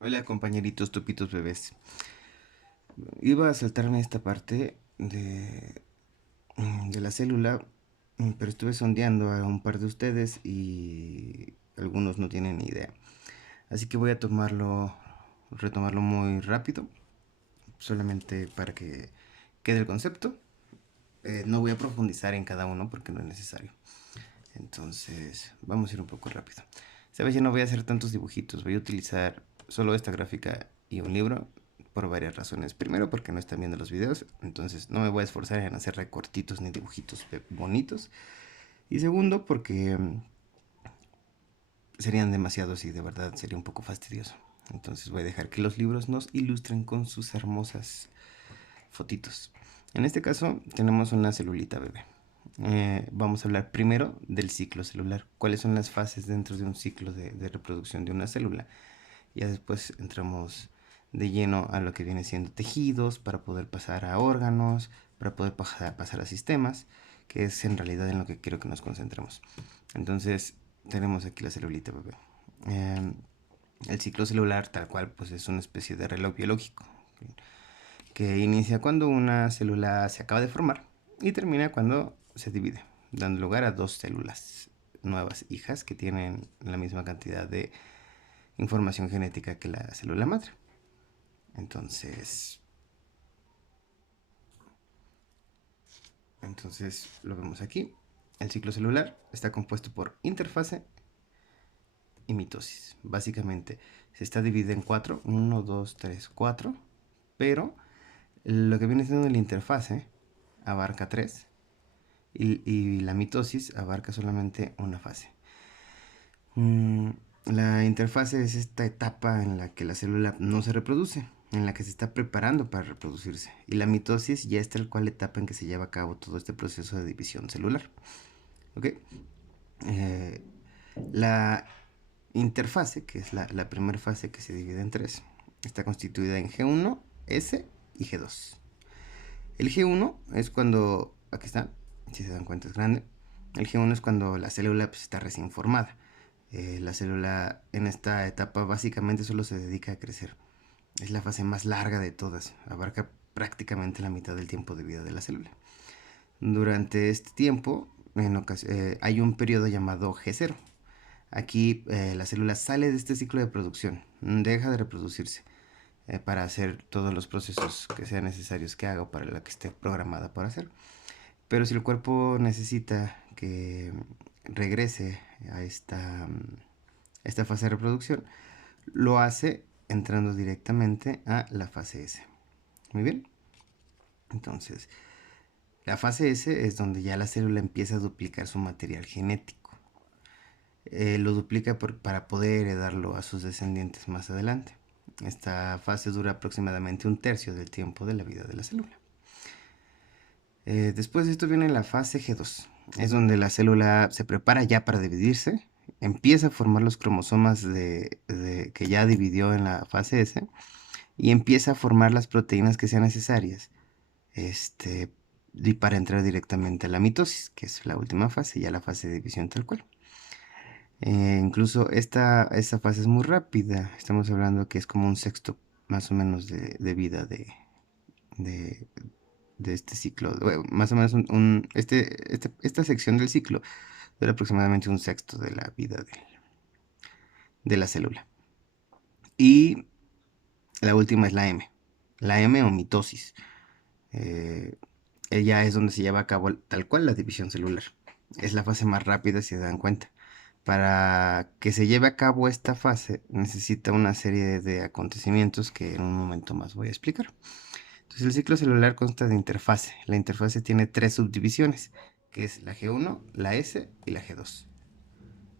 Hola compañeritos tupitos bebés. Iba a saltarme esta parte de la célula, pero estuve sondeando a un par de ustedes y algunos no tienen ni idea. Así que voy a retomarlo muy rápido, solamente para que quede el concepto. No voy a profundizar en cada uno porque no es necesario. Entonces, vamos a ir un poco rápido. Sabes, ya no voy a hacer tantos dibujitos, voy a utilizar solo esta gráfica y un libro por varias razones. Primero, porque no están viendo los videos, entonces no me voy a esforzar en hacer recortitos ni dibujitos bonitos. Y segundo, porque serían demasiados y de verdad sería un poco fastidioso. Entonces voy a dejar que los libros nos ilustren con sus hermosas fotitos. En este caso tenemos una celulita bebé. Vamos a hablar primero del ciclo celular. ¿Cuáles son las fases dentro de un ciclo de reproducción de una célula? Ya después entramos de lleno a lo que viene siendo tejidos, para poder pasar a órganos, para poder pasar a sistemas, que es en realidad en lo que quiero que nos concentremos. Entonces, tenemos aquí la celulita bebé. Eh, el ciclo celular, tal cual, pues es una especie de reloj biológico que inicia cuando una célula se acaba de formar y termina cuando se divide, dando lugar a dos células nuevas hijas que tienen la misma cantidad de información genética que la célula madre. Entonces, entonces lo vemos aquí. El ciclo celular está compuesto por interfase y mitosis. Básicamente se está dividido en cuatro, 1, 2, 3, 4, pero lo que viene siendo la interfase abarca 3 y la mitosis abarca solamente una fase. Mm, la interfase es esta etapa en la que la célula no se reproduce, en la que se está preparando para reproducirse. Y la mitosis ya es tal cual etapa en que se lleva a cabo todo este proceso de división celular. ¿Ok? Eh, la interfase, que es la primera fase que se divide en tres, está constituida en G1, S y G2. El G1 es cuando, aquí está, si se dan cuenta es grande, el G1 es cuando la célula pues, está recién formada. La célula en esta etapa básicamente solo se dedica a crecer. Es la fase más larga de todas, abarca prácticamente la mitad del tiempo de vida de la célula. Durante este tiempo hay un periodo llamado G0. Aquí la célula sale de este ciclo de producción, deja de reproducirse para hacer todos los procesos que sean necesarios que haga o para la que esté programada para hacer. Pero si el cuerpo necesita que regrese a esta fase de reproducción, lo hace entrando directamente a la fase S. Muy bien. Entonces, la fase S es donde ya la célula empieza a duplicar su material genético. Lo duplica para poder heredarlo a sus descendientes más adelante. Esta fase dura aproximadamente un tercio del tiempo de la vida de la célula. Después de esto viene la fase G2. Es donde la célula se prepara ya para dividirse, empieza a formar los cromosomas que ya dividió en la fase S y empieza a formar las proteínas que sean necesarias y para entrar directamente a la mitosis, que es la última fase, ya la fase de división tal cual. Incluso esta fase es muy rápida, estamos hablando que es como un sexto más o menos de vida de, de este ciclo. Bueno, más o menos esta sección del ciclo dura aproximadamente un sexto de la vida de la célula. Y la última es la M. La M o mitosis. Ella es donde se lleva a cabo tal cual la división celular. Es la fase más rápida si se dan cuenta. Para que se lleve a cabo esta fase necesita una serie de acontecimientos que en un momento más voy a explicar. Entonces el ciclo celular consta de interfase. La interfase tiene tres subdivisiones, que es la G1, la S y la G2.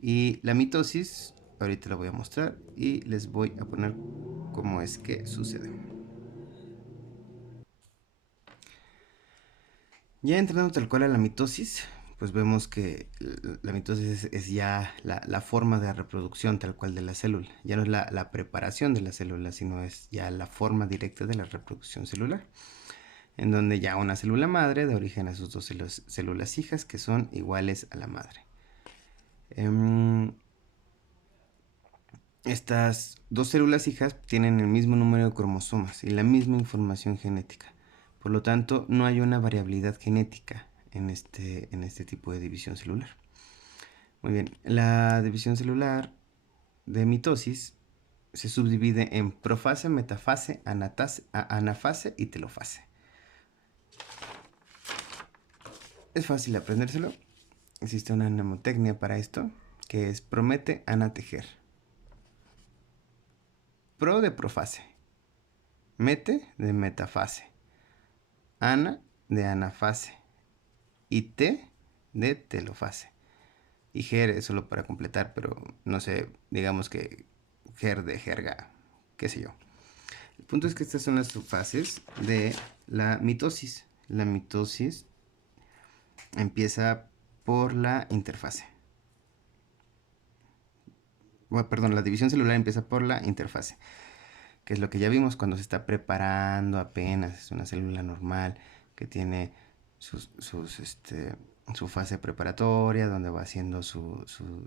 Y la mitosis, ahorita la voy a mostrar y les voy a poner cómo es que sucede. Ya entrando tal cual a la mitosis, pues vemos que la mitosis es ya la forma de reproducción tal cual de la célula. Ya no es la preparación de la célula, sino es ya la forma directa de la reproducción celular. En donde ya una célula madre da origen a sus dos células hijas que son iguales a la madre. Estas dos células hijas tienen el mismo número de cromosomas y la misma información genética. Por lo tanto, no hay una variabilidad genética en este tipo de división celular. Muy bien, la división celular de mitosis se subdivide en profase, metafase, anafase y telofase. Es fácil aprendérselo. Existe una mnemotecnia para esto, que es promete, ana, tejer. Pro de profase, mete de metafase, ana de anafase y te de telofase. Y ger es solo para completar, pero no sé, digamos que ger de jerga, qué sé yo. El punto es que estas son las subfases de la mitosis. La mitosis empieza por la interfase. Bueno, perdón, la división celular empieza por la interfase, que es lo que ya vimos cuando se está preparando apenas. Es una célula normal que tiene su fase preparatoria, donde va haciendo su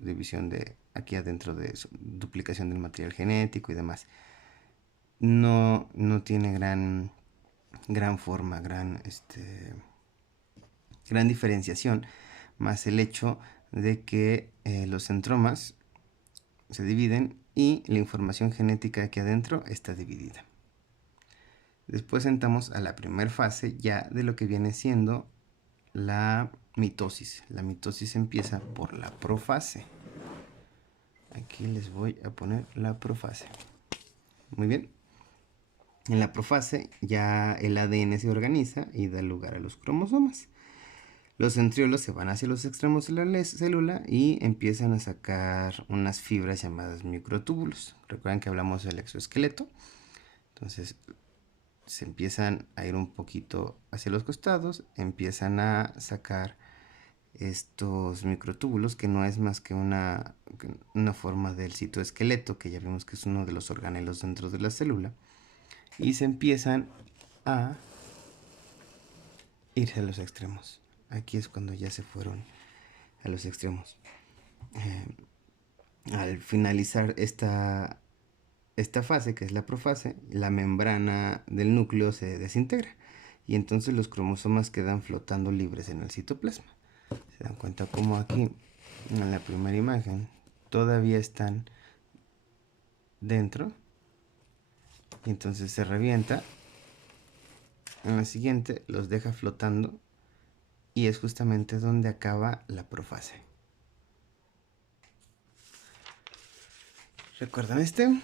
división de aquí adentro de su duplicación del material genético y demás. No tiene gran forma, gran diferenciación, más el hecho de que los centromas se dividen y la información genética aquí adentro está dividida. Después entramos a la primera fase ya de lo que viene siendo la mitosis. La mitosis empieza por la profase. Aquí les voy a poner la profase. Muy bien. En la profase ya el ADN se organiza y da lugar a los cromosomas. Los centriolos se van hacia los extremos de la célula y empiezan a sacar unas fibras llamadas microtúbulos. Recuerden que hablamos del exoesqueleto. Entonces se empiezan a ir un poquito hacia los costados, empiezan a sacar estos microtúbulos, que no es más que una forma del citoesqueleto, que ya vimos que es uno de los organelos dentro de la célula, y se empiezan a irse a los extremos. Aquí es cuando ya se fueron a los extremos. Al finalizar esta fase, que es la profase, la membrana del núcleo se desintegra y entonces los cromosomas quedan flotando libres en el citoplasma. Se dan cuenta como aquí en la primera imagen todavía están dentro y entonces se revienta. En la siguiente los deja flotando y es justamente donde acaba la profase. ¿Recuerdan este?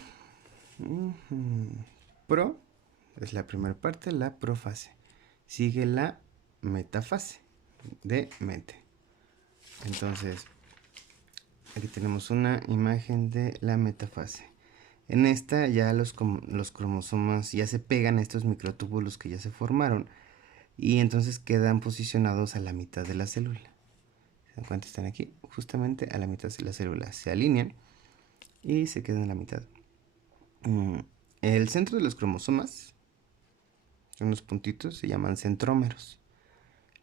Pro es la primera parte, la profase. Sigue la metafase de mete. Entonces, aquí tenemos una imagen de la metafase. En esta ya los cromosomas ya se pegan a estos microtúbulos que ya se formaron y entonces quedan posicionados a la mitad de la célula. ¿Se dan cuenta? Están aquí, justamente a la mitad de la célula. Se alinean y se quedan a la mitad. El centro de los cromosomas, son los puntitos, se llaman centrómeros.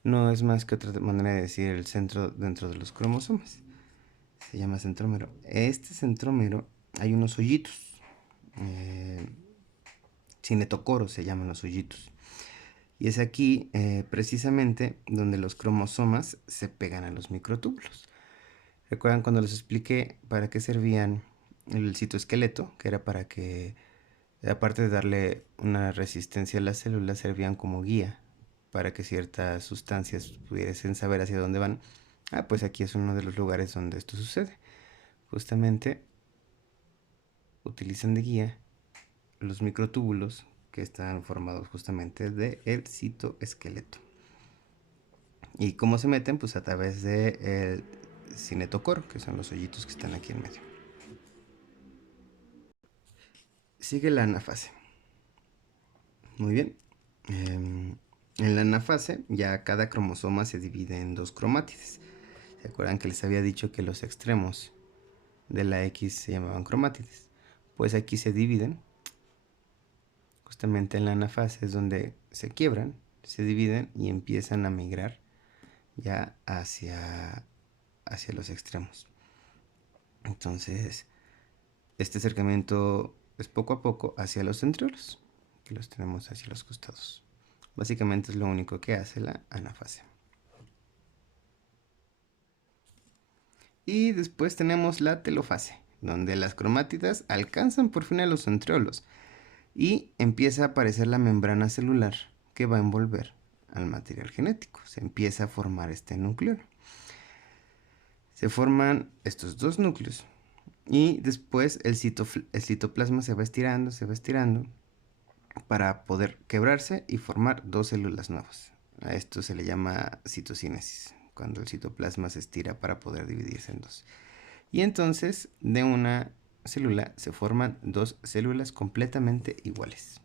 No es más que otra manera de decir el centro dentro de los cromosomas. Se llama centrómero. Este centrómero hay unos hoyitos. Cinetocoros se llaman los hoyitos. Y es aquí precisamente donde los cromosomas se pegan a los microtúbulos. ¿Recuerdan cuando les expliqué para qué servían el citoesqueleto? Que era para que, aparte de darle una resistencia a las células, servían como guía para que ciertas sustancias pudiesen saber hacia dónde van. Pues aquí es uno de los lugares donde esto sucede. Justamente utilizan de guía los microtúbulos que están formados justamente del citoesqueleto. ¿Y cómo se meten? Pues a través del cinetocoro, que son los hoyitos que están aquí en medio. Sigue la anafase. Muy bien. En la anafase ya cada cromosoma se divide en dos cromátides. ¿Se acuerdan que les había dicho que los extremos de la X se llamaban cromátides? Pues aquí se dividen. Justamente en la anafase es donde se quiebran, se dividen y empiezan a migrar ya hacia los extremos. Entonces Este acercamiento es poco a poco hacia los centriolos, que los tenemos hacia los costados. Básicamente es lo único que hace la anafase. Y después tenemos la telofase, donde las cromátidas alcanzan por fin a los centriolos y empieza a aparecer la membrana celular que va a envolver al material genético. Se empieza a formar este núcleo. Se forman estos dos núcleos y después el citoplasma se va estirando para poder quebrarse y formar dos células nuevas. A esto se le llama citocinesis, cuando el citoplasma se estira para poder dividirse en dos. Y entonces de una célula se forman dos células completamente iguales.